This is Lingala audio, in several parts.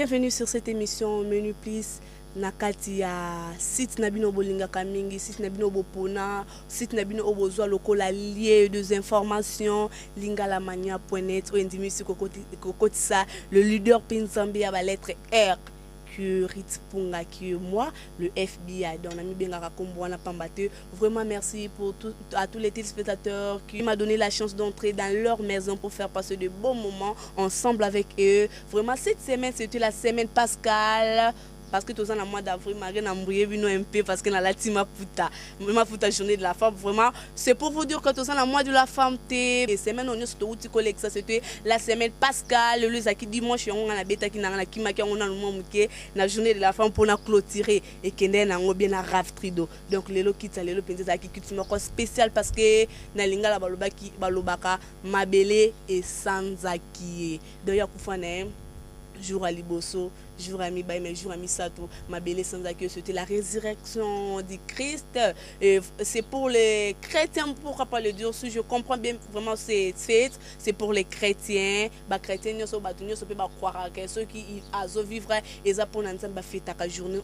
Bienvenue sur cette émission Menu Plus. Nakati ya site nabino bolinga kamingi, site nabino bopona, site nabino obozwa lokola lié de informations, lingalamania.net, ONDMUSI Kokotisa, le leader Pinzambi à la lettre R. Ritpunga qui est moi, le FBI. Donc, vraiment merci à tous les téléspectateurs qui m'ont donné la chance d'entrer dans leur maison pour faire passer de bons moments ensemble avec eux. Vraiment, cette semaine, c'était la semaine Pascal. Parce que tout ça, dans le mois d'avril, Marie n'a pas un peu parce que dans la team ma puta journée de la femme, vraiment, c'est pour vous dire que tout ça, dans le mois de la femme, et semaine, on est ça, c'était la semaine Pascal, le qui dimanche, on a la bêta qui n'a pas on a le moment la journée de la femme pour la clôturer et qui n'est pas bien à rave trido. Donc, les lots qui sont les lots qui sont spécial parce que na linga la balobaka mabele et sans acquis. D'ailleurs, jour à Liboso, jour à Mibaï, mais jour à Misato, ma belle sans accueil, c'était la résurrection du Christ. C'est pour les chrétiens, pourquoi pas le dire, si je comprends bien vraiment cette fête, c'est pour les chrétiens. Les chrétiens, ils peuvent croire que ceux qui vivent, ils peuvent faire ta journée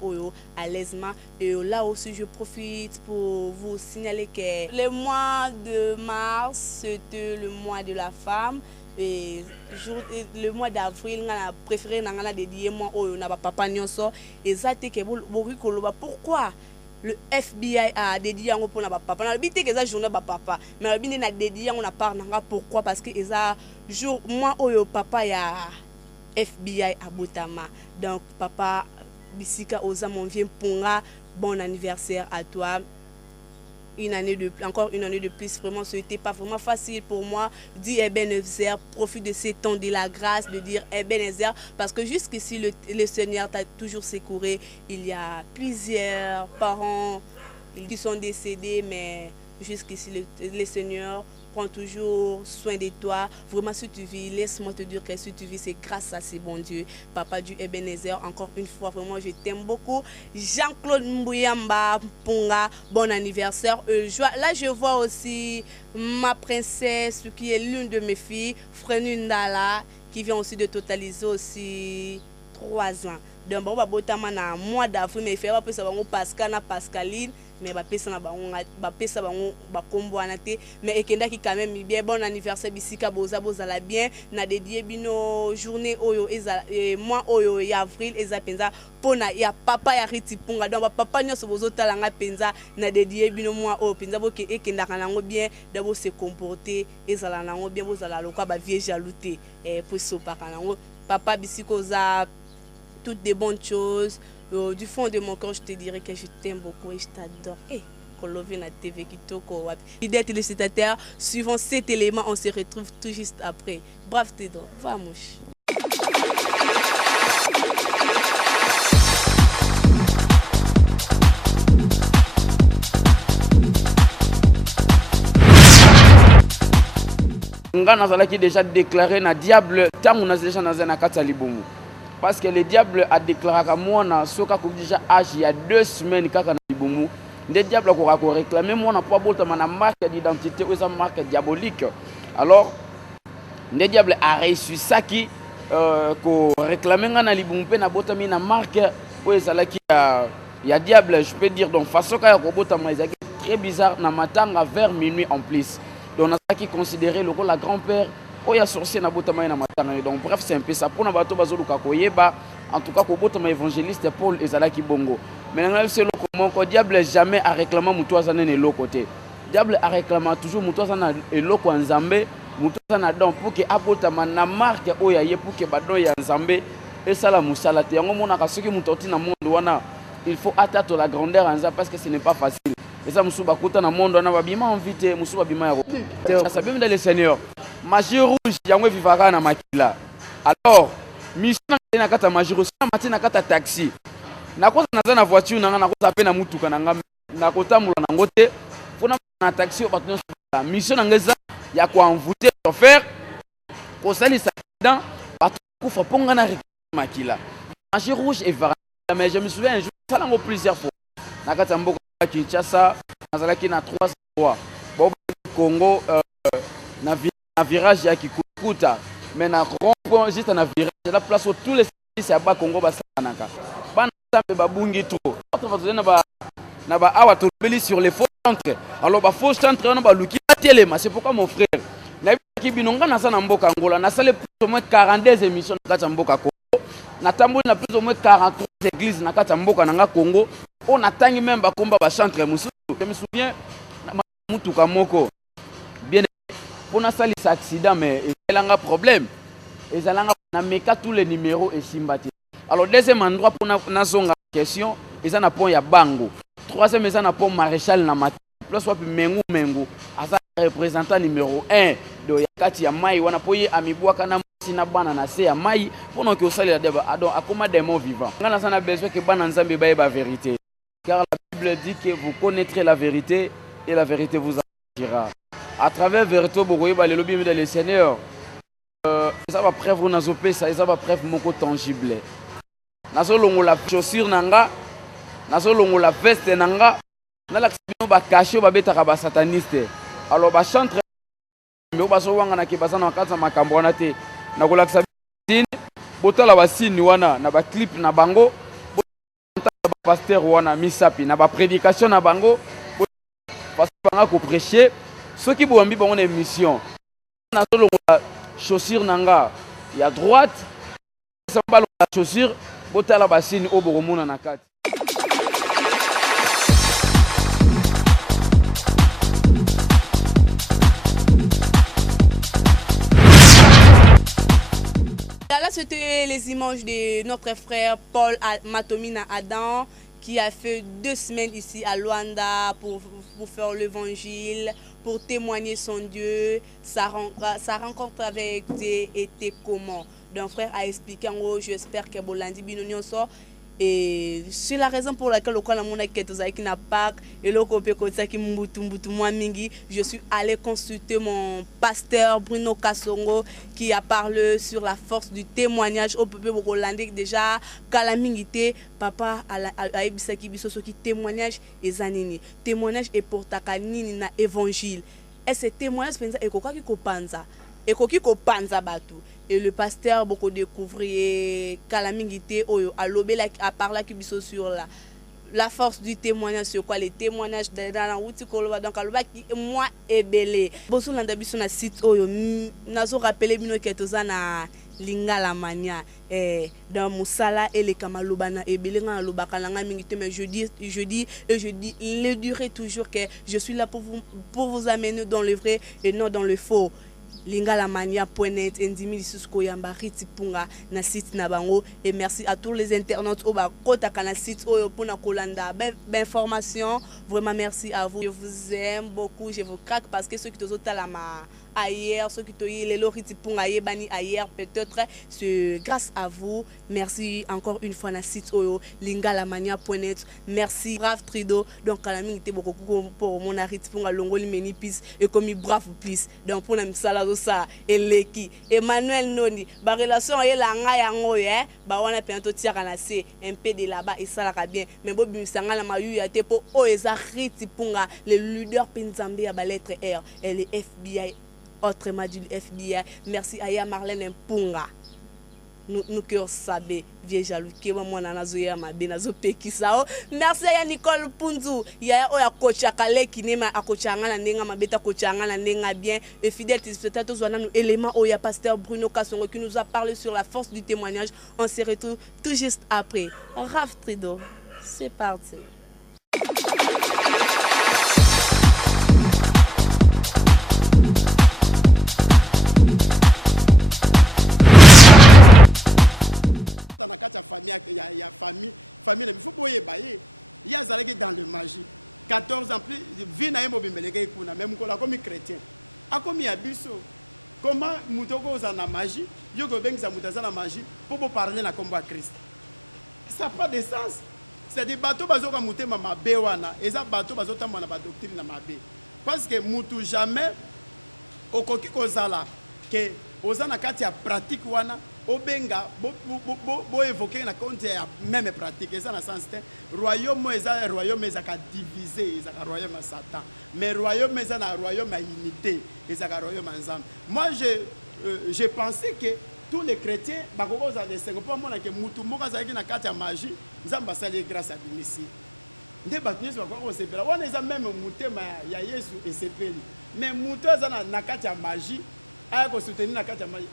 à l'aisement. Et là aussi, je profite pour vous signaler que le mois de mars, c'était le mois de la femme. Et le mois d'avril, on a préféré dédier moi au papa nyonso et ça te que pourquoi le FBI a dédié pour papa na bité que ça journée papa mais la bité na dédié on a parlé pourquoi parce que ça jour moi au papa ya FBI à Botama donc papa bisika oza mon vieux ponga bon anniversaire à toi. Encore une année de plus, vraiment, ce n'était pas vraiment facile pour moi. Dire Ebenezer, profite de ces temps de la grâce, de dire Ebenezer, parce que jusqu'ici, le Seigneur t'a toujours secouru. Il y a plusieurs parents qui sont décédés, mais jusqu'ici, le Seigneur prend toujours soin de toi. Vraiment, si tu vis, laisse-moi te dire que si tu vis, c'est grâce à ce bon Dieu. Papa du Ebenezer, encore une fois, vraiment, je t'aime beaucoup. Jean-Claude Mbouyamba Ponga, bon anniversaire. Là, je vois aussi ma princesse, qui est l'une de mes filles, Frenu Ndala, qui vient aussi de totaliser aussi 3 ans. Donc, bon, botama na mois d'avril, mais il fait pas ça Pascal na Pascaline. Mais bapesa na bango bapesa bango bakombo anate mais ekenda ki quand même bien bon anniversaire bisika boza la bien na dédié bino journée oyo eza mois oyo ya avril eza penza pona ya papa ya Ritipunga donc papa nyonso bozo talanga penza na dédié bino mois oyo penza boke ekenda kanango bien d'abo se comporter ezala nango bien bozala lokwa ba vie jalouté pour sopa kanango papa bisiko za toutes des bonnes choses. Du fond de mon cœur, je te dirais que je t'aime beaucoup et je t'adore. Et Kolovina TV Kitoko. Fidèles téléspectateurs, suivant cet élément, on se retrouve tout juste après. Bravo, Tédro. Vamos. Ngana qui déjà déclaré na diable tant on a déjà dans un kata libomu. Parce que le diable a déclaré que moi, déjà âge il y a 2 semaines, le diable a réclamé moi, n'a pas besoin de marque d'identité ou une marque diabolique. Alors, le diable a reçu ça qui réclamé une marque où il y a diable, je peux dire, donc façon qu'il y a très bizarre, dans matanga vers minuit en plus. Donc, on a qui considéré le rôle la grand-père. Oya sorcier na botama na matanga donc bref c'est un peu ça pour na bato bazoluka koyeba en tout cas ko botama évangéliste Paul ezalaki bongo mais na c'est le comment ko diable jamais a réclamé muto azana ne lo côté diable a réclamé toujours muto azana eloko nzambe muto azana donc pour que abotama na marque oya ye pour que badon ya nzambe et ça la musala te yango mona ka soki muto tina monde wana il faut atteindre la grandeur en ça parce que ce n'est pas facile et ça musuba kuta na monde wana babima invité musuba bima ya ça bien dans le Seigneur. Magie rouge, yango vivara na makila. Alors, mission na kata magie rouge, na na kata taxi. Na koza na voiture na koza pe na mutuka na ngam na kota mula na ngote. Fona na taxi o bato na mission ngeza ya ko envoûter chauffeur. Ko sali sa accident, bato kufa ponga na makila. Magie rouge et vara. Mais je me souviens un jour, ça lango plusieurs fois. Na kata mboko Kinshasa, nazalaki na 3 fois. Bon Congo na virage ya Kikuta mais na rond-point juste na virage la place où tous les c'est à bas Congo basanaka. Bana sambe babungi trop. Na ba awa to beli sur les faux centres. Alors ba faux centres on ba luki telema, c'est pourquoi mon frère na ki binonga na sana mboka Angola na sale plus ou moins 42 émissions na kata mboka Congo. Na tamboli na plus ou moins 43 églises na kata mboka nanga Congo. On atangi même ba komba ba centre mususu. Je me souviens na mutuka moko. Bien pour na sali accident mais il a un problème. Ils allons mettre tous les numéros et simbati. Alors deuxième endroit pour na zonga question, ils en a pont ya bango. Troisième ils en a pont maréchal na mati. Plus soit mengu asa représentant numéro 1 de yakati ya mai wana poye amibwaka na sina bana na se ya mai pendant que osali la débat donc akoma des morts vivants. Ngana sana besoin que bana nzambe ba ba vérité. Car la Bible dit que vous connaîtrez la vérité et la vérité vous affranchira. À travers vérité bokoye ba le lobby de le Seigneur. Ça va preuve on a zopé ça va preuve moko tangible. Nazo longo la chaussure nanga, nazo longo la veste nanga, na la kibino ba caché ba betaka ba sataniste. Alors ba chantre mais ba so wanga na kibasa na kata makambo wana te. Na ko lakisa tin botala ba sini wana na ba clip na bango, botala ba pasteur wana misapi na ba prédication na bango, parce que ko prêcher ceux qui bo ambi bango na émission. Nazo longo la chaussure nanga ya droite samba la chaussure botala basini oboromona na kati. Là c'était les images de notre frère Paul Matomina Adam qui a fait 2 semaines ici à Luanda pour faire l'évangile, pour témoigner son Dieu. Sa rencontre avec Dieu était comment? Donc frère a expliqué en gros, j'espère que Bolandi Binonion sort. Et c'est la raison pour laquelle je suis allé consulter mon pasteur Bruno Kassongo qui a parlé sur la force du témoignage au peuple burundais. Déjà kalamingité papa a ebisaki biso soki témoignage ezanini témoignage et pour takanini na évangile et ce témoignage penza ekoki kopanza batu. Et le pasteur beaucoup découvrir kalamingité oyo alobela a parlé kibiso sur la force du témoignage, sur quoi les témoignages dans la route koloba donc aloba ki moi ebele boso landa biso na site oyo nazo rappeler bino ketoza na Lingala Mania dans Moussala et les Kamalobana et Belenga Lobakalanga Mingite, mais je dis le dirai toujours que je suis là pour vous amener dans le vrai et non dans le faux. Lingala Mania.net Ndimi Lisusko Yamba Ritipunga na site na bango et merci à tous les internautes au bakota kana site oyo pona kolanda d'informations. Vraiment merci à vous. Je vous aime beaucoup, je vous craque parce que ceux qui te talama ailleurs, ceux qui te les Ritipunga yebani ailleurs peut-être c'est grâce à vous. Merci encore une fois na site oyo lingalamania.net. Merci brave Trido donc kalami était beaucoup pour mon Ritipunga longoli meni pis et comme brave plus donc pour na misala ça et leki Emmanuel Noni ba relation ye la nga yango ba wana pento tiaka na se un peu de là-bas et ça la bien mais bo bimisanga na mayu ya te po o eza Ritipunga le leader Pinzambe ya ba lettre R et le FBI autrement dit le FBI. Merci à Marlène Mpunga. Nous cœur sabé vieux jaloux qui moi na nazoya mabe nazo pekisa. Merci à Nicole Punzu ya oya kocha kale kinema akochanga na ndenga mabeta kochanga na ndenga bien et fidèle téléspectateurs wana nous élément oya pasteur Bruno Kassongo qui nous a parlé sur la force du témoignage. On se retrouve tout juste après. Raph Trido, c'est parti. Dans la famille, il y a famille, il faut pas y aller. Il y a dans le magie. 14 ans plus, vie n'a pas même comme chrétien. A comme il y a biso, comment moutoko za na magie, yo go benga moutaza na magie pour parler na combat Christ. Ça n'a pas de sens. C'est des bateaux bazo ka mouté mama bewana, et ça bateau bazo tamba na ba doctrine na mabe. Parce que moutou jamais okoki kozala que ozana kati ya pratique wana obenga bo évoquer na compte ya même pratique et ça na sens royaume eza royaume ezaka divisé ezaka royaume à Satan mais royaume eza na royaume à unité ezaka royaume ensemble. Moi je pensais que tous les chrétiens bakokoza de sengo po mona ke mutu moko azalaki na kati ya magie nzambe asali grâce à bimisi nde bato nyonso bakoka kosepela wana eza meme motema ya yesu esepeli mais mutu aza na kati ya magie aya kosoutenir na kati ya magie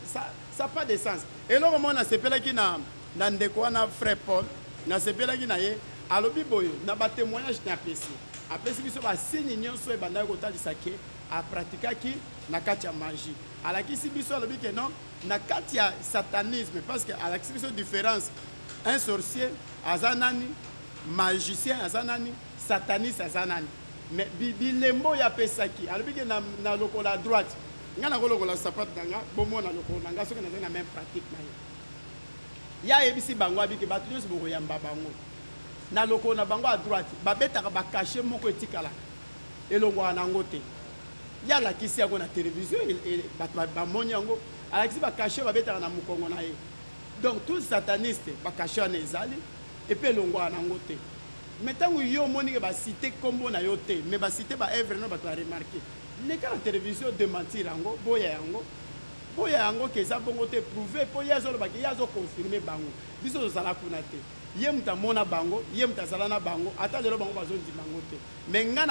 ça pas de sens eloko moko nasepelaki na ndeko wana frère Paul nasepelaki na ye alobi boyo na batémoignage na apesi biso basigne nyonso ebandaki kotalisa ke apratikaki na kati ya magie alakisi biso alobi ke non na kati ya satanisme parce que alakisi biso différence un sorcier aza nani magicien aza nani sataniste aza nani mais bilembo ya pesaki alobi ke na lokola droite nga na kolokola sapate na nga bomona lokolo na nga soki nazali na même pratique na ye ya yebisi bango abiki bato nyonso bokoyamba bango na lokolo na bango à droite babetaka bakache moko etikalaka elongwaka nango te ya alakisi yango na télévision bato bamoni yango alakisi bakache babetaka na mokongo na ye donc tout sataniste bakache wana ezali epe elongwaka nango te mais ntango yo omonike basite kombo na yo te mais basite baevre no bato baremarke leka na télévision dementir yango boya yango ke eza bongo te prouve mpo ye azolobaki ye azoconfirme bango biso tozala kuna te ye mutu amona bango ye mutu azala na bango ata lelo bango bazondima yango te mais nga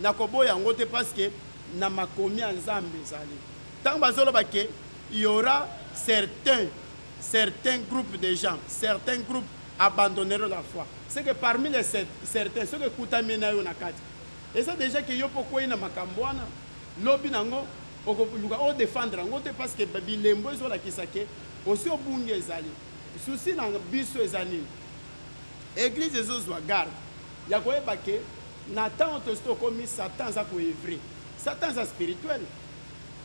nakoboya yango te parce que na makomi ya nzambe ezali ntango bazoloba ke y aura certains groupes de gens certains groupes abandonneront la foi c'est que parmi les certains ceux que ekutami na yo na kati eza déjà ke yo mpo kwei na makambo wana lobi nango okoluka odefendre yango te parce que bilembo ezolakisa ke osi obungi ezali susi na biso eza nini église ezozwa garde ya koyeba ke na ntango tosi tokomi satan aza koevre satan aza spirituel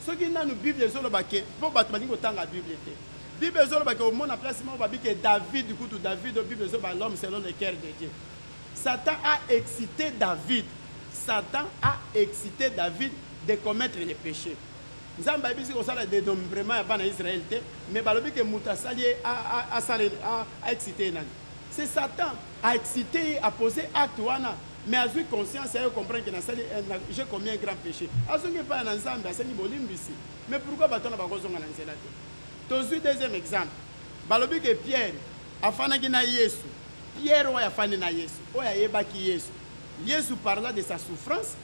soki nanu bible ezoloba ke mpo bato balingi kotanga bible te bible ezoloba ke omona place moko babi ke david kutu david bible ezoloba l'homme selon le cœur de Dieu satan a excité david de commettre les péchés nzambe ayebisi kosala dénombrement ya bana israël te mais balobi ke moto asali a excité nani c'est Satan a excité, a posé acte wana, mais a eu conscience et a compris que j'ai commis un grand péché. A ce n'est pas un ensemble, c'est un bolimbisi. Mais pourquoi baton a pas besoin d'un enseignement? Tout deuxième exemple. Balobi que Pierre a fanaki na Yesu. Pierre a fani na Yesu. Oya yebaki Yesu. Yesu parla de sa souffrance,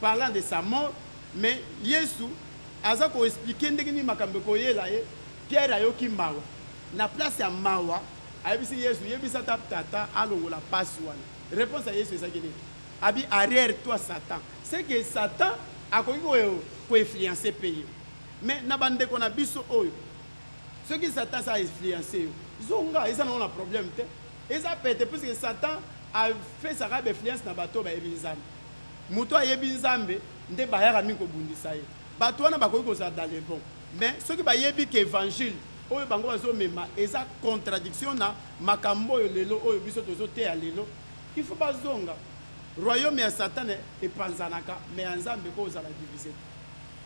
parlant de sa mort, mais Yesu aza ko expliquer ndenge ni makambo ko yela ye. Pierre ayoki mawa. Na place ya mawa ayebisi Yesu yebisa tata alongola pasi wana. Réponse à Yesu ezaki nini? Abi arrière toi Satan. C'est que Satan a ko influencer pays. Mais na bande ko na biso oyo. Ce que Satan ça influencer. Zonga ils ont un problème te. Ils a pété parce que Satan a fait sa influence na bato ba ebinzambe. Muto ayebinzambe nde bayaka miko bundisa ye. Bato wana bakoki ko dans les bons. Mais ce qui ba yebi que évangile oyo bango bazo mema eza contradiction na makambo oyo lelo oyo biso tozo te ya lelo. Il faut pas zonga. Royaume ya Satan et panzanaka mais ensemble ko za la diviser.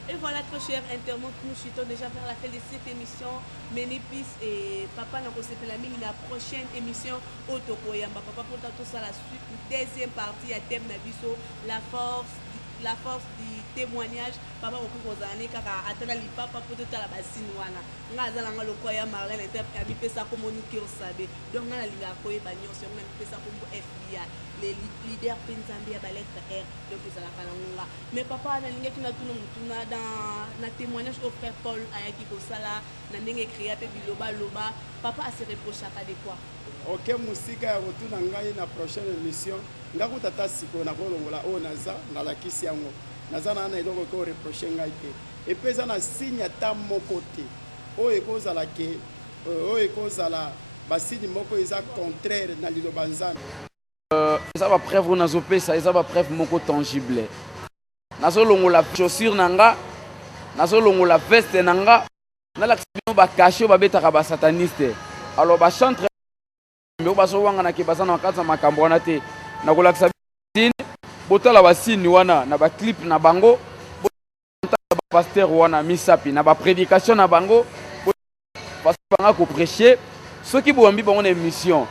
Et voilà, très chers internautes, nous chutons déjà vers la fin de cette émission. Ménipis et Papa n'a pas la prochaine émission Otokoyamba. Papa pour tout ça la suite, deuxième partie à thème Nabiso, la force du témoignage. Papa au cours d'année car attend li papa pour tout la bassine wana. Ngaza langa lokoya Marlène interprète abi pesa communiquer au sabe. Donc na linga koye banyo sur même pesa pour FBI. Les leaders Penzambi à lettre R donc ça la kalanga. Mais papa na linga kina tout mutuna dans na témoignage au frère Paul ayaki ko sala na ndenge créer pe biloba loba. Papa a se reprocher pas de quoi. OK musika ya kotuna ngai na prochaine émission. Ngakuta tasiko na kolongola o naza na la kisi yango. Naza na eloko ko reprocher ngai te. Et puis ça na signe ta moko te. O ekozala ke o ekozala basini moko eza contraire na liloba nzambe. Ça va preuve na zopesa, ça va preuve moko tangible. Nazo longola chaussure nanga, nazo longola veste nanga, na la kibino ba caché ba betaka ba sataniste. Alors ba chantre mais ba so wanga na ke bazana makatsa makambo wana te. Na ko lakisa sine, botala ba sine wana na ba clip na bango, botala ba pasteur wana misapi na ba prédication na bango, parce que banga ko prêcher, ceux qui boambi bango na émission.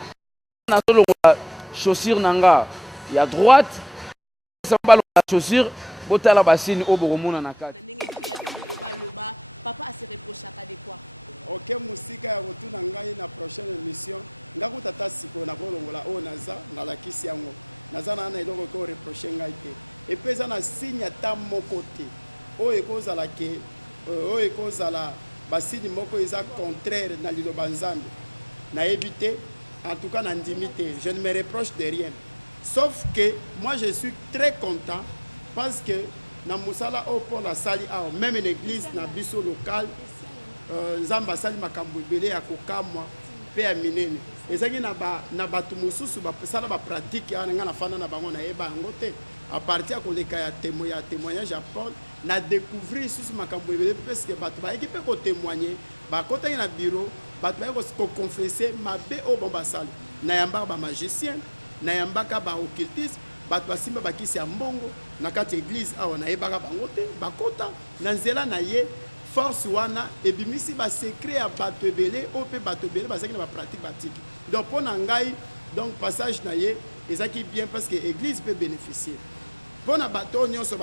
Nazo longola chaussure nanga ya droite ça va la chaussure botala basine au boromona na kati papa a se reproché pas de quoi ok musika ya kotuna ngai na prochaine émission ngakuta ta siko na kolongola oyo naza nalakisi yango naza na eloko ko reproche ngai te epe eza na signe ata moko te oyo ekozala ke oyo ekozala basigne moko eza contraire na liloba nzambe nayebi te en tout cas nandimi te je ne me reproche de rien sauf que moi je suis très content parce que na musala oyo mpo nasali awa même une église na biso locale nzambe asali makambo ebele ya kokamwa mpe ya minene ezalaki na bato mosusu basala bapratike wana ngai nafanda na bango nayeba yango te a partir ya koleka ya témoignage ya Paul na découvrir lisusu makambo ebele parce que bato bayeki mpe kotémoigne bakotaki na bureau bato bayeki koconfesse mabe oyo bon basali nayambaka bamagicien nayambaka baoccultisme bato basimba bakisi ya mbongo na kati ya église awa nayebaka bango te bakota na nzela na ye force wana ebimisi basekret ya bato ebele oyo mpe bato ebele bazalaki na bapratique batiki donc mpo na ngai donc passage na ye ezalaki bien parce que église peut bénéficier mpo na bato oyo nyonso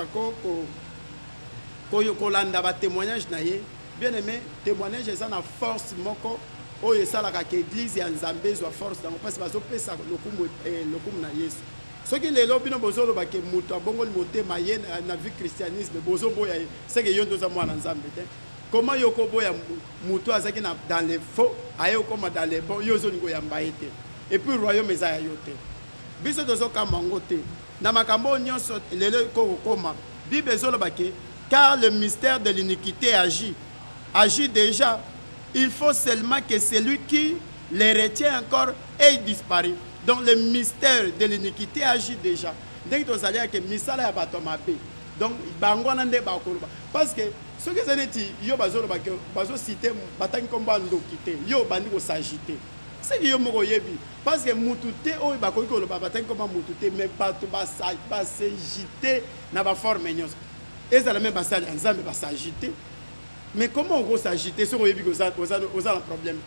kolanda batémoignage na ye bien aimé témoignage eza na force moko oyo esalaka ke église ya nzambe ezwa force nango parce bazopesa lokumu na yesu soki lelo bino bozoloba ke moto abongoli motema ye na vie christianisme bozoboya ye seke yo ndoza mwana nzambe te comment yo koboya moto azalaki dans les faux aye okoma dans les bons yo ozolingo yamba ye te et puis royaume eza ya yo te biso tozokamba yango te na makambo oyo nyonso lelo kokokoma bible ezoloba ke car le mystère de l'iniquité agit déjà il faut seulement que celui qui les retient encore ait disparu. Donc le mystère de l'iniquité agit déjà. Dès que tu as dit que misala ya bato mabe. Donc bango nande ba koloba parce que ce que ça dit yo bazolo ba bazo citer batani komba ndokité yo bandi ko s'agiter. C'est que yo moko yebi parce que mututé o ba ko koloba batani komba mututé mais bato ba s'agiter na ba forme nyonso. Ezala même ba sali nzambe ba s'agiter. Mais comment on va s'agiter si on a un problème?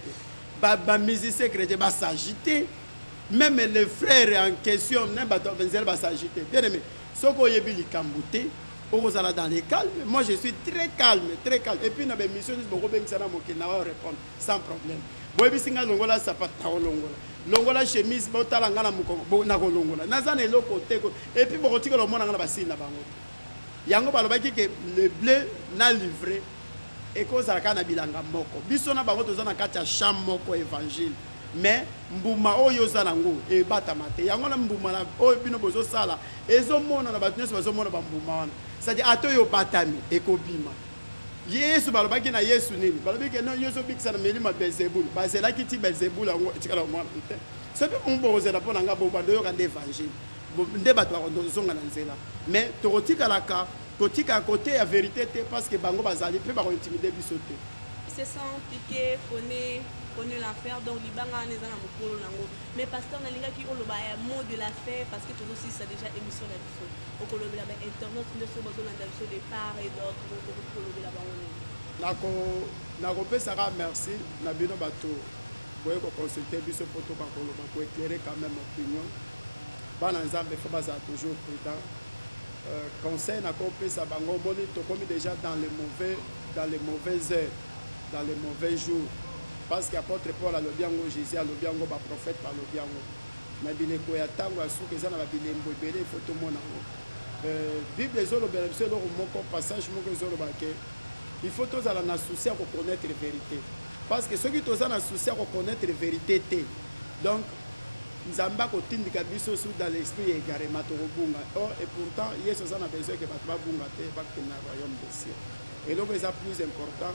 Les musiciens chrétiens vont s'agiter. Même les frères en question vont s'agiter. Bien aimé, si on a un cambouté, on va dans les calmes. Moi, je suis très calme, très calme. Et puis, dans les missions, on va répondre sans problème. Si on a longola, ça pas ta longola. Longola chemise, on a longola, nazana est l'autre côté. Et puis, on va tirer le monde dans la bassine. Yango balobaki que le bleu n'a livré. Et cause à la bilanga moko biso na bango tozana kati ya champ moko évangile mais mbuma oyo zanango e batamate yango na mbuma na oyo bino bozo sala ezomona na bato nyonso bazomona ba mbuma wana c'est-à-dire atoyo batami ekobima yesu balobaki na yesu nini balobaki non yesu bikisa na melima Belzebul bazelaki ti Belzebul yango etikala mwana te soki mbozela mpona nga bo bando yoka nde évangile nde bato bakondozonga na nzela mais tokotikalaka kotika côté ya vérité parce que bango bazali pe bako intimider biso te c'est sans piquer connaît l'affaire donc libanga neza na mokolo nango mais pasteur nalingaki oloba ya mot de la fête parce que tout aussi ça déjà émission na biso okolobela ba internet ndeso bazolanda biso de part et d'autre okolobela bango nako pesaka merci na bino bato boye ko consulter biso poto ba koloba ko éclairer quand même opinion bana nzambe faut baza toujours prudent conseil na kopesa bango moni tokomi déjà dans les mauvaises heures dans les mauvais jours parce que apôtre Paul alobi yango Jésus alobi yango ba prophète alobi yango na bileko ya tango ya suki eza na ba bilembo ebele il faut tomona yango bible ezolobela biso eloko moko passage moko ezoloba ke il faut tozala na souci ya koconnaître vérité parce que soki toza na souci ya koconnaître vérité te donc nzambe akotindika biso sous dans l'esprit égaré matokobunga or et pourtant yesu aza na besoin ke bato babunga te bakende na royaume des cieux eloko eza plus important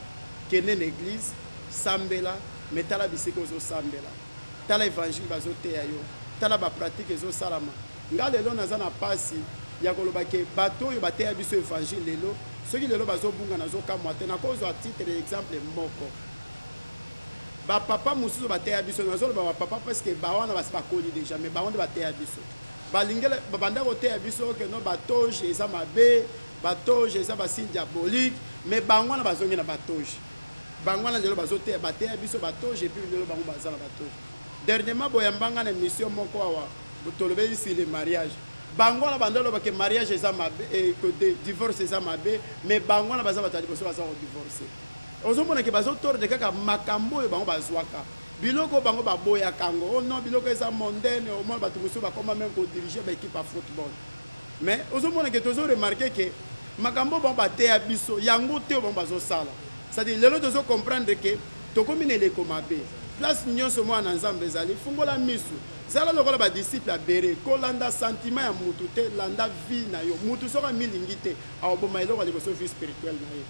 kende na église sambela mais tala bisika ozosambela tala évangile bazoteya yo tala bapratique ezosalama nga lelo naza na pasi ya koloba ke bato oyo bateya biso évangile lelo soki lelo bazobunga nazokamwa te nakozwa titre exemple moko papa mosusu bateya biso nazoloba bapapa parce que bawana basi bakoli déjà mais bango nde bateya biso balingele babanda koteya biso ke no batoge eza mabe batoge eza basigne diabolique mais bango wana bazongi na batoge bango wana lelo bazoteya bateya biso batoge epuis lelo bango baza na batoge dernièrement boyambanga na émission moko awa tolobeli sur le mariage bango wana banda loba ke mariage eza mabe que divorce eza mabe mais bango wana baza bato ya liboso baza kodivorce ozomona ke bazotorde kaka makambo oyo bango bazwaka biloko bango baboya kango oh non biloko eza mondaine au moins bato mosusu bakoma même kodirige baéquipe ya football mais ozomona ke tozo remarke ke makambo bango bateya biso yango te oyo bango bazosala c'est-à-dire lelo tozo comprendre ke tokomi na eleko mabe place nyonso mwana nzambe ezali fungola misu zala lokola badisciple abere kolanda sentiment ya mutu te landa vie na yo mutu soka milingi te aoboma eloko liboso vie spirituelle na ye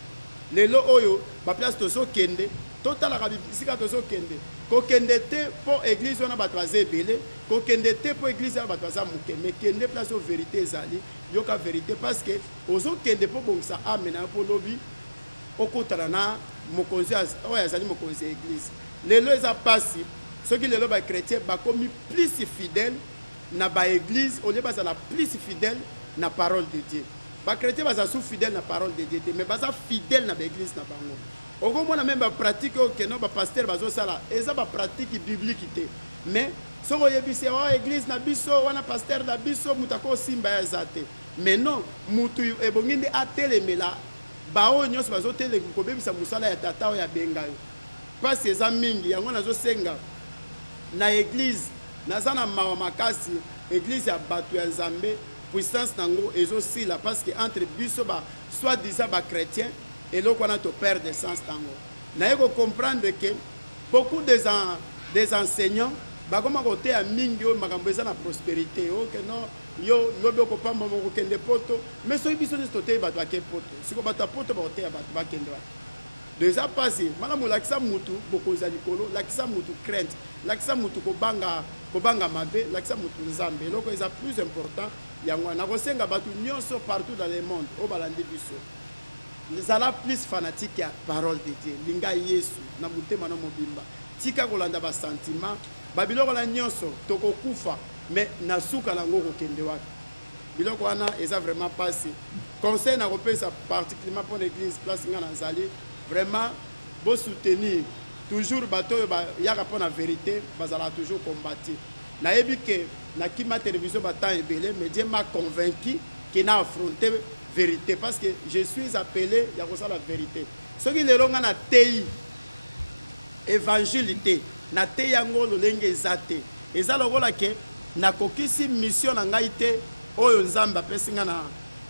lelo oyo baplace tozokende totalaka bisika tozokende kokende te mpo église wana bato baza ebele kokende te mpo église wana bato baza moke me kende place oyo vérité ezali yoka vérité parce que ozokende mpo bongisa ame na yo mpo lobi okutana na mokonzi oyo azali mokonzi ya église lelo eza pasi soki lelo bakretien bakomi plus fidèle na baéglise olie bazala plus fidèle na parole de Dieu bakretien baza sous fidèle na parole de Dieu te mais baza fidèle na baéglise na bango okomona même bapratique oyo keno bapaster bazosala eza bapratique biblique te mais soki oyebisi wa église na biso wana paster na biso mutu akosimba ya eza te mais non mutu ebongi nde atelemela baoyo nyonso bazotele kobebisa mosala ya tata oyo abenga yo pasi eza mingi yango nazosenga na église naza na mawa makasi église ya bato ya nzambe puissance nango ezosila parce que entre biso ba soi-disant ba chrétien eloko wana to perdre sens nango naye comprendre que beaucoup des enseignants bakoma koteya mingi oyo makambo eza na prospérité oke non yo lobi okopamba mokokende poto mais soki biso nyonso toteyi bato bake poto siko bato ya poto bakoteya bato bakende wana déjà passé malamu lakisa mutu bokoza likolo lakisa mutu crainte lakisa mutu kobanga mabe lakisa mutu nzambe eloko eza plus important yango wana kosenga bato nyonso partout dans le monde oyo balandi biso ezala plus fanatique ya parole de Dieu linga yesu na motema na mobimba tika kolanda basentiment babiloko na nyonso tokokufa mais na suka nango kokende wapi biloko wana eza vraiment passé conseil na kopesa particulièrement pour l'église place nga nazali vraiment beau soutenir toujours bato yaka pour la vérité bazala toujours combattre nayebi que na kima télévision batan ebele mais Dieu m'a convaincu qu'il n'a affronté vérité parce que je suis appelé ya kosa la vérité soki lelo nga na tei évangile na tei yango lolenge ezate eza lokola ke na kokisi mission na ngai te oyo nzambe apesi nga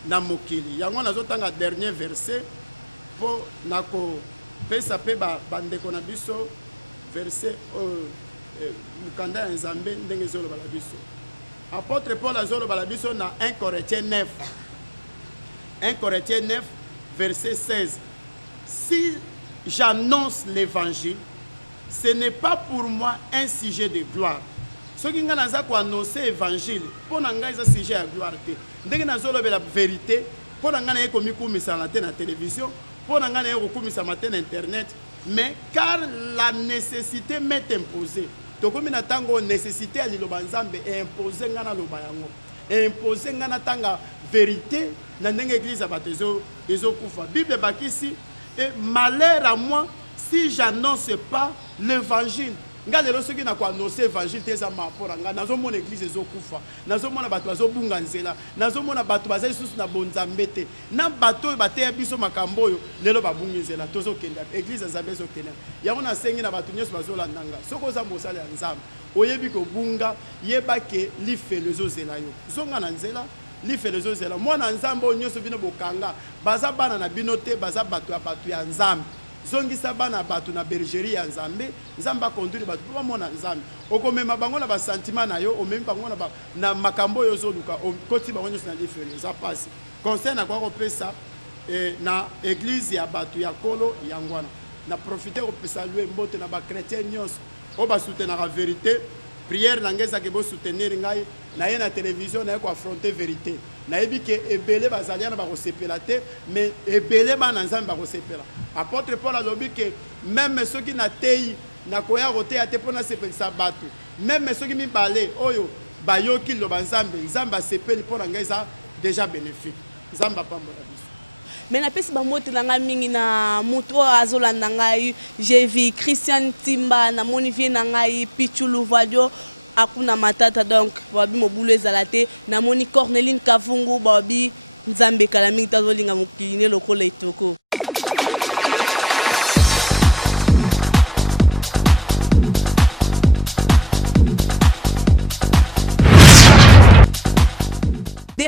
na mokili yango nazotanga dernier verset po nako pesa pe bandeko na biso verset mukanda ya nzambe ndenge ezoloba na biso apôtre Paul azoloba na biso na 1 Corinthiens 9 verset 16 si j'annonce l'évangile ce n'est pas pour moi un sujet de gloire soki nga naza koannonce évangile mpo na ngai eza sujet ya gloire te ndenge nazolobela vérité mpo na ngai naye komikumisana te na télévision mpo na ngai naye kokumisama te na internet mais car la nécessité m'est imposée tokomi na ntango nécessité ya liloba nzambe eimpose ngai naloba yango eimpose ngai natanga vérité na ndenge église ya bato ezokufa bible bakisi malheur à moi si j'annonce pas l'évangile nga lelo soki na koannonce évangile te eza mapora nga nazomona église ezokufa nazomona bato bazobunga nzela nazomona bato baza lisusu na bonzambe te na bato oyo bateya biso makambo oyo lelo babungi nzela tozokende église ya nzambe ezokende yango nasengi na bato nyonso bazolanda nga soki oza mosala ya nzambe oyebi kobunga yeba ke lifelo ezozela yo zonga na nzela lifelo ezozela mwana nzambe oyo nyonso bino bokanga baza bana na bino te baza bato ya nzambe zongisa bana bato na bergerie ya nzambe nzambe akonduire bato mpo bamona nzambe okomema bango na basentiment na yo omemi bango na makambo oyo ozoluka okoti bango nyonso na lifelo eza pasi conseil nakoka kopesa na église ya bato ya kolo yango wana na profite kopesa lue mbote na bakretien nyonso oyo basoutenaka vérité prière na ngai ezaki bosoutenir ngai naye na télévision naye koaffronte vérité nayebi ke ebele bazali wana bakosepela te mais ebele bana nzambe bakosepela apôtre Paul alobi ke même soki nateyi nakoya koteya te mpo nasepelisa bato même soki mibale oyo bayoki liloba nzambe asepeli mpo na ngai eza déjà bénéfique nzambe apambola biso mais napesi bamoto na ngai mingi na motu oyo azolanda ngai j'ai vu Christian Timba namoni vie na ngai Pichulu Vadio akuna matata donc babi mobulu ezala te namoni Corneline Kavungu babi nzambe kala mingi tazolinga mokili ne lokola etoko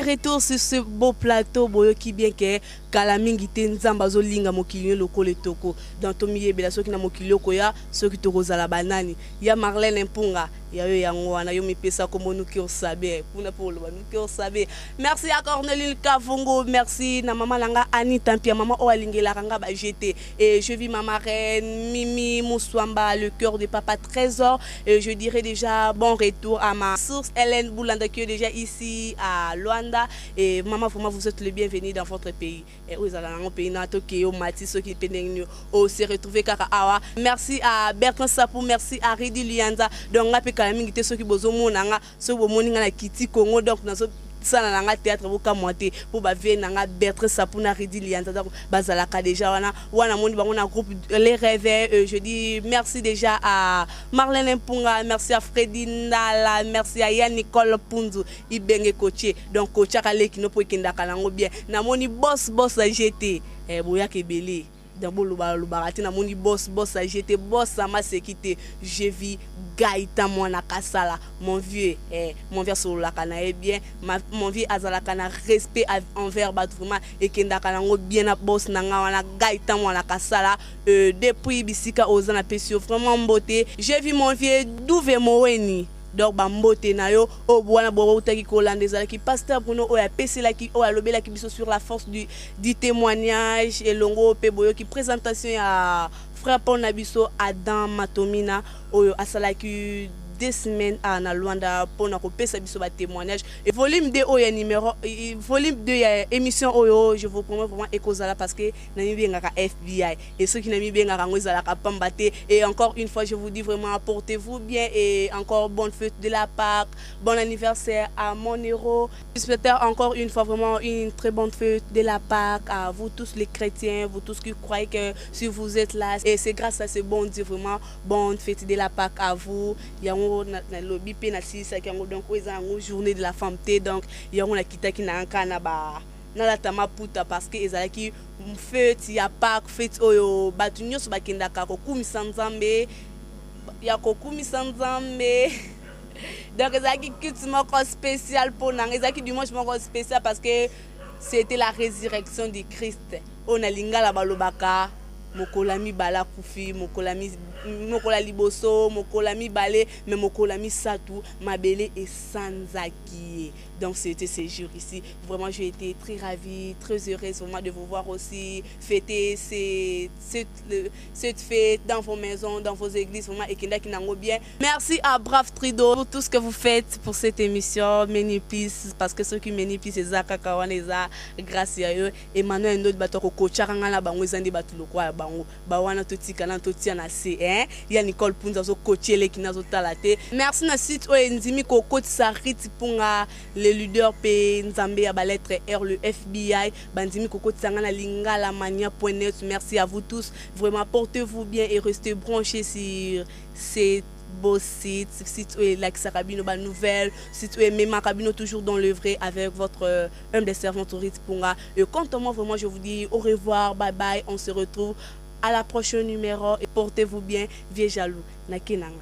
retour sur ce beau plateau boyo qui bien que kala mingi te nzamba zo linga mokili lokole toko dans to miyebela soki na mokili koya soki to kozala banani ya Marlène Mpunga ya yo yango wana yo mipesa komo nuki osabe kuna pour le nuki osabe. Merci à Corneline Kavungo, merci na maman langa Anita Mpia maman o alingela kanga ba jeté et je vis ma marraine Mimi Mouswamba le cœur de papa Trésor et je dirais déjà bon retour à ma source Hélène Boulanda qui est déjà ici à Luanda et maman vraiment vous êtes le bienvenu dans votre pays. Et vous allez dans un pays Tokyo, Matisse qui pénègne au se retrouver kaka awa. Merci à Bertrand Sapou, merci à Ridi Lianza. Donc on a pu quand même quitter ceux qui bozo monanga, ceux qui monanga na Kiti Congo donc dans ça na théâtre boka monter pour ba vie na Bertrand Sapou na Ridi Lianza donc bazalaka déjà wana moni bango na groupe les rêves. Je dis merci déjà à Marlène Mpunga, merci à Freddy Ndala, merci à Yann Nicole Punzu ibenge coaché donc coach akale kino po kinda kalango bien na moni boss a jeté boya kebele dans le barati na moni boss a jeté boss à ma sécurité je vis Gaïta mwana kasala mon vieux sur la kana bien mon vieux azala kana respect envers bat vraiment et kenda kalango bien na boss na wana Gaïta mwana kasala depuis bisika ozana pesio vraiment beauté j'ai vu mon vieux douve moweni donc bambote na yo o bwana bo utaki kolandeza ki pasteur Bruno o ya pesela ki o alobela ki biso sur la force du témoignage et longo pe boyo ki présentation ya frère Paul Nabiso Adam Matomina o asala ki 2 semaines à Luanda pour nous repérer biso ba témoignage et volume 2 o ya numéro volume 2 ya émission oyo je vous promets vraiment ekozala parce que nami bengaka FBI et ceux qui nami bengaka ngozala ka pambate et encore une fois je vous dis vraiment portez-vous bien et encore bonne fête de la Pâques, bon anniversaire à mon héros. Je souhaite encore une fois vraiment une très bonne fête de la Pâques à vous tous les chrétiens, vous tous qui croyez que si vous êtes là et c'est grâce à ce bon Dieu vraiment bonne fête de la Pâques à vous. Na lobby pe na sisa kango donc oza ngo journée de la femme té donc yango na kitaki na nkana ba na la tama puta parce que ezalaki fête ya Pâques fête oyo batu nyonso bakendaka kokumisa Nzambe ya kokumisa Nzambe donc ezalaki culte moko spécial pour nanga ezalaki dimanche moko spécial parce que c'était la résurrection du Christ on a lingala balobaka mokolami bala kufi mokolami liboso mokolami balé mais mokolami satu mabele et sanzaki donc c'était ces jours ici vraiment j'ai été très ravie très heureuse vraiment de vous voir aussi fêter cette fête dans vos maisons dans vos églises vraiment et kenda kinango bien. Merci à Brave Trido pour tout ce que vous faites pour cette émission Menipis parce que ceux qui Menipis c'est Zaka Kawaneza grâce à eux Emmanuel Ndod batoko kochanga la bango ezandi batulokwa bango bawana totika na totia na C ya Nicole Punza zo coachele kinazo talate. Merci na site o enzimi ko kotisa riti punga le leader pe Nzambe ya ba lettre R le FBI bandimi ko kotisa na lingala mania.net. Merci à vous tous vraiment portez-vous bien et restez branchés sur ces beau site où like Sarabino ba nouvelle site où Mema Kabino toujours dans le vrai avec votre humble des servantes Punga et quant à moi vraiment je vous dis au revoir bye bye on se retrouve à la prochaine numéro et portez-vous bien vieux jaloux nakinanga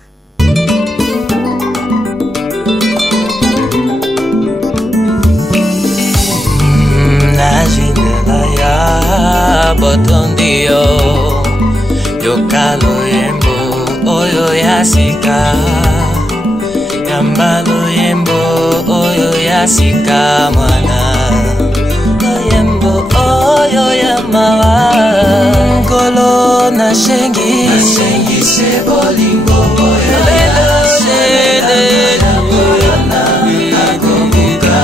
na jinaya botondio yokalo embo oyo yasika yambalo embo oyo yasika mwana yembo oyo yamawa kolo na shengi se bolingo oyo yashele ya kolona akobuka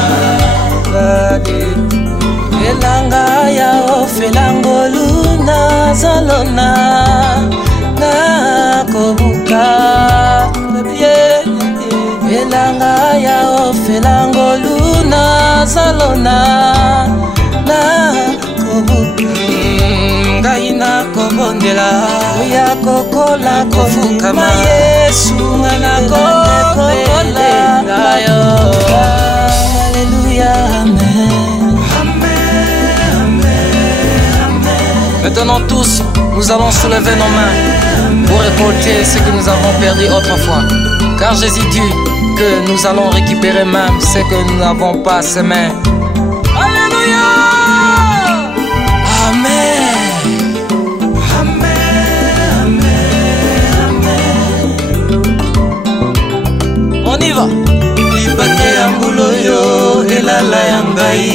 elanga ya ofelango luna zalona na kobuka elanga ya ofelango luna zalona na kobuka ngaina kobondela ya kokola kofukama Yesu ngana kokola ayo Alléluia amen amen amen amen. Maintenant tous nous allons se lever nos mains pour récolter ce que nous avons perdu autrefois. Car Jésus dit que nous allons récupérer même ce que nous n'avons pas semé. Alléluia. Amen. Amen. Amen. Amen. On y va. Lipate ya mbuloyo elala ya ngai.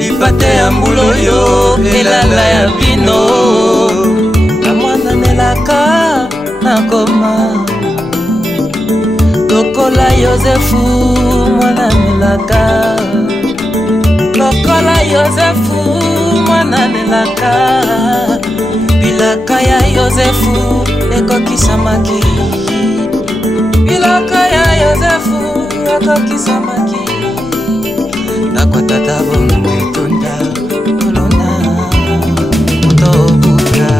Lipate ya mbuloyo elala ya bino. Namwana nelaka nakoma. Lokola Yosefu mwana nelaka. Lokola Yosefu mwana nelaka. Bilaka ya Yosefu ekokisamaki. Bilaka ya Yosefu ekokisamaki. Nakwatata bongo etunda kolona motobuka.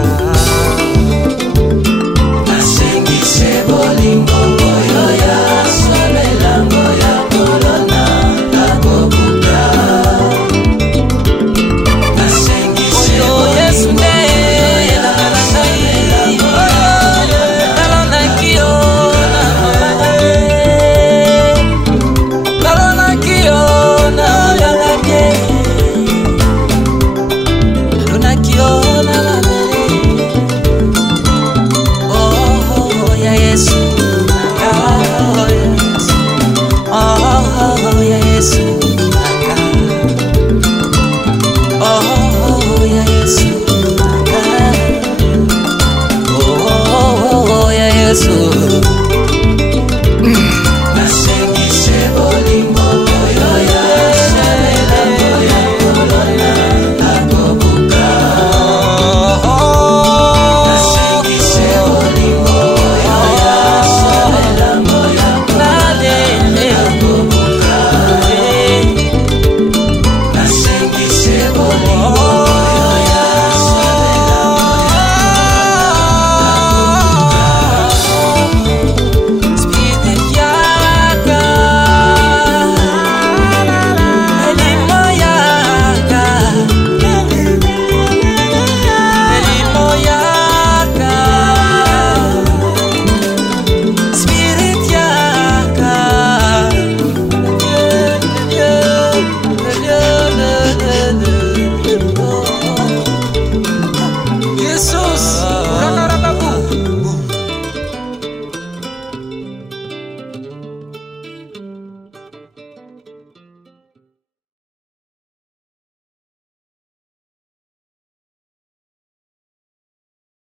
Nasengise bolingo oyo ya solo elango ya kolona nakobuka. Nasengise bolingo oyo ya solo elango ya kolona nakobuka. Kalona kio na langake. Kalona kio na langake. Oh ya Yesu. Oh ya Yesu. Oh ya Yesu. Oh ya Yesu. Oh ya Yesu. Nasengise